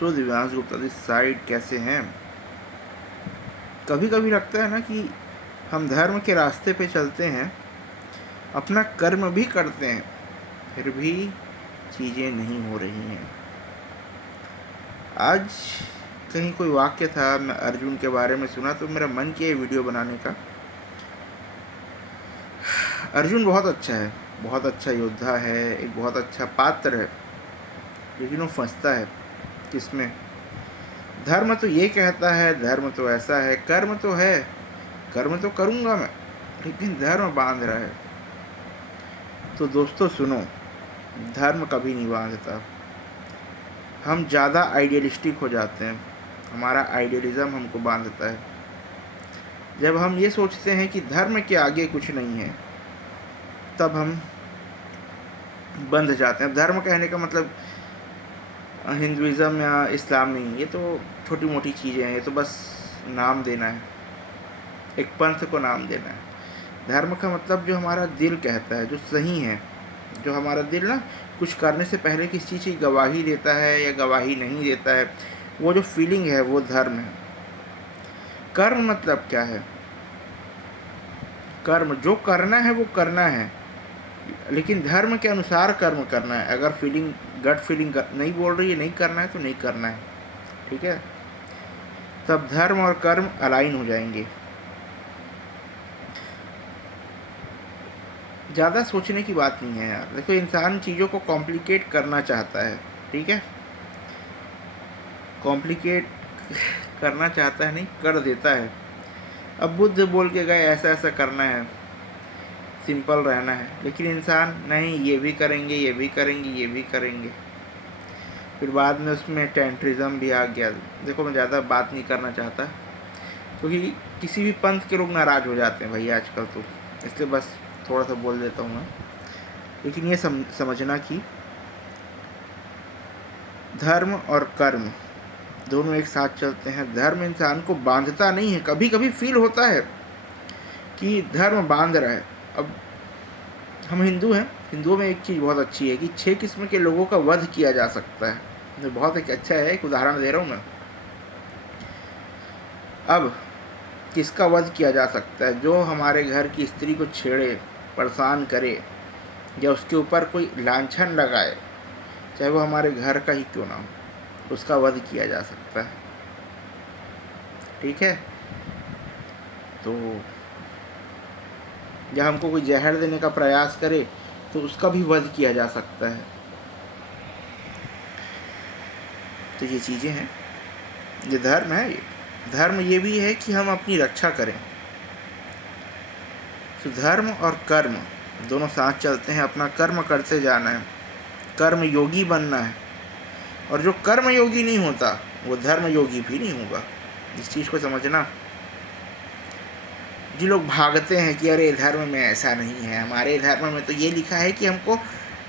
So Divyansh Gupta this side कैसे हैं। कभी कभी लगता है ना कि हम धर्म के रास्ते पे चलते हैं, अपना कर्म भी करते हैं, फिर भी चीज़ें नहीं हो रही हैं। आज कहीं कोई वाक्य था, मैं अर्जुन के बारे में सुना तो मेरा मन किया वीडियो बनाने का। अर्जुन बहुत अच्छा है, बहुत अच्छा योद्धा है, एक बहुत अच्छा पात्र है, लेकिन वो फंसता है किसमें। धर्म तो ये कहता है, धर्म तो ऐसा है, कर्म तो है, कर्म तो करूँगा मैं, लेकिन धर्म बांध रहा है। तो दोस्तों सुनो, धर्म कभी नहीं बांधता। हम ज़्यादा आइडियलिस्टिक हो जाते हैं, हमारा आइडियलिज़म हमको बांधता है। जब हम ये सोचते हैं कि धर्म के आगे कुछ नहीं है, तब हम बंध जाते हैं। धर्म कहने का मतलब हिंदुइज़्म या इस्लाम नहीं, ये तो छोटी मोटी चीज़ें हैं, ये तो बस नाम देना है, एक पंथ को नाम देना है। धर्म का मतलब जो हमारा दिल कहता है, जो सही है, जो हमारा दिल ना कुछ करने से पहले किसी चीज़ की गवाही देता है या गवाही नहीं देता है, वो जो फीलिंग है वो धर्म है। कर्म मतलब क्या है? कर्म जो करना है वो करना है, लेकिन धर्म के अनुसार कर्म करना है। अगर फीलिंग, गट फीलिंग नहीं बोल रही है नहीं करना है तो नहीं करना है, ठीक है? तब धर्म और कर्म अलाइन हो जाएंगे। ज़्यादा सोचने की बात नहीं है यार। देखो, इंसान चीज़ों को कॉम्प्लिकेट करना चाहता है, ठीक है? कॉम्प्लिकेट करना चाहता है, नहीं कर देता है। अब बुद्ध बोल के गए ऐसा ऐसा करना है, सिंपल रहना है, लेकिन इंसान नहीं, ये भी करेंगे, ये भी करेंगे, ये भी करेंगे। फिर बाद में उसमें टेंट्रिज्म भी आ गया। देखो, मैं ज़्यादा बात नहीं करना चाहता, क्योंकि किसी भी पंथ के लोग नाराज़ हो जाते हैं भाई आजकल, तो इसलिए बस थोड़ा सा बोल देता हूँ मैं। लेकिन ये समझना कि धर्म और कर्म दोनों एक साथ चलते हैं। धर्म इंसान को बांधता नहीं है। कभी कभी फील होता है कि धर्म बांध रहा है। अब हम हिंदू हैं, हिंदुओं में एक चीज़ बहुत अच्छी है कि 6 किस्म के लोगों का वध किया जा सकता है। ये बहुत एक अच्छा है, एक उदाहरण दे रहा हूँ मैं। अब किसका वध किया जा सकता है? जो हमारे घर की स्त्री को छेड़े, परेशान करे, या उसके ऊपर कोई लांछन लगाए, चाहे वो हमारे घर का ही क्यों ना हो, उसका वध किया जा सकता है, ठीक है? तो या हमको कोई जहर देने का प्रयास करे तो उसका भी वध किया जा सकता है। तो ये चीज़ें हैं, ये धर्म है। ये धर्म ये भी है कि हम अपनी रक्षा करें। तो धर्म और कर्म दोनों साथ चलते हैं। अपना कर्म करते जाना है, कर्म योगी बनना है। और जो कर्म योगी नहीं होता वो धर्म योगी भी नहीं होगा। इस चीज़ को समझना। जो लोग भागते हैं कि अरे धर्म में ऐसा नहीं है, हमारे धर्म में तो ये लिखा है कि हमको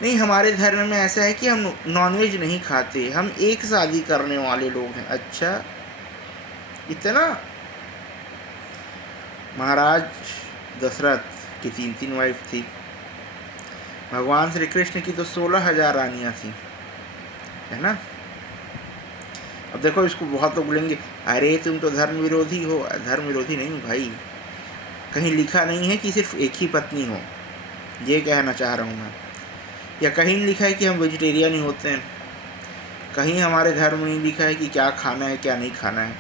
नहीं, हमारे धर्म में ऐसा है कि हम नॉनवेज नहीं खाते, हम एक शादी करने वाले लोग हैं। अच्छा, इतना? महाराज दशरथ की 3 वाइफ थी, भगवान श्री कृष्ण की तो 16,000 रानियाँ थी, है ना? अब देखो, इसको बहुत लोग बोलेंगे अरे तुम तो धर्म विरोधी हो। धर्म विरोधी नहीं हूँ भाई, कहीं लिखा नहीं है कि सिर्फ एक ही पत्नी हो, ये कहना चाह रहा हूँ मैं। या कहीं लिखा है कि हम वेजिटेरियन ही होते हैं, कहीं हमारे धर्म में नहीं लिखा है कि क्या खाना है क्या नहीं खाना है,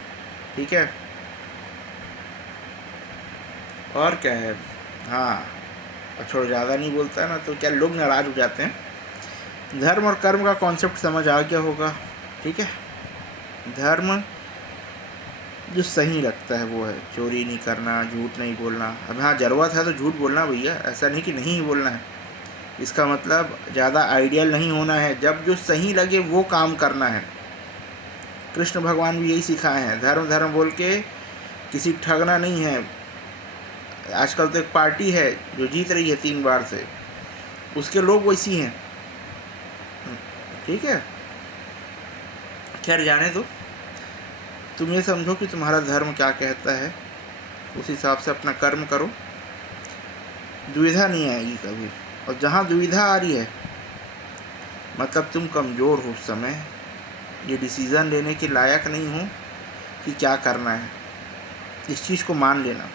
ठीक है? और क्या है? हाँ, और छोड़ो, ज़्यादा नहीं बोलता है ना तो क्या लोग नाराज़ हो जाते हैं। धर्म और कर्म का कॉन्सेप्ट समझ आ गया होगा, ठीक है? धर्म जो सही लगता है वो है चोरी नहीं करना, झूठ नहीं बोलना। अब हाँ, ज़रूरत है तो झूठ बोलना भैया, ऐसा नहीं कि नहीं बोलना है। इसका मतलब ज़्यादा आइडियल नहीं होना है, जब जो सही लगे वो काम करना है। कृष्ण भगवान भी यही सिखाए हैं, धर्म धर्म बोल के किसी ठगना नहीं है। आजकल तो एक पार्टी है जो जीत रही है 3 बार से, उसके लोग वैसी हैं, ठीक है? खैर जाने दो, तुम ये समझो कि तुम्हारा धर्म क्या कहता है, उस हिसाब से अपना कर्म करो, दुविधा नहीं आएगी कभी। और जहाँ दुविधा आ रही है मतलब तुम कमज़ोर हो उस समय, ये डिसीज़न लेने के लायक नहीं हो कि क्या करना है, इस चीज़ को मान लेना।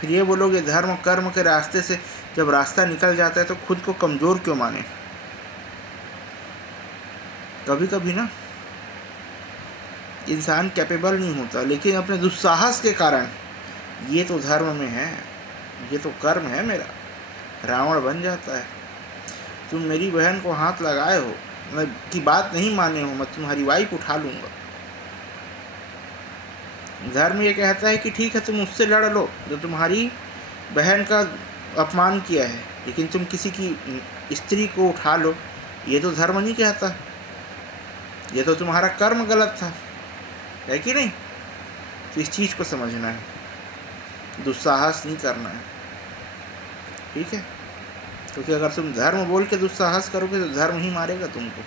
फिर ये बोलोगे धर्म कर्म के रास्ते से जब रास्ता निकल जाता है तो खुद को कमज़ोर क्यों माने। कभी कभी ना इंसान कैपेबल नहीं होता, लेकिन अपने दुस्साहस के कारण ये तो धर्म में है, ये तो कर्म है मेरा, रावण बन जाता है। तुम मेरी बहन को हाथ लगाए हो, मैं की बात नहीं माने हो, मैं तुम्हारी वाइफ उठा लूँगा। धर्म ये कहता है कि ठीक है तुम उससे लड़ लो जो तुम्हारी बहन का अपमान किया है, लेकिन तुम किसी की स्त्री को उठा लो, ये तो धर्म नहीं कहता, ये तो तुम्हारा कर्म गलत था, है कि नहीं। तो इस चीज़ को समझना है, दुस्साहस नहीं करना है, ठीक है। क्योंकि अगर तुम धर्म बोल के दुस्साहस करोगे तो धर्म ही मारेगा तुमको।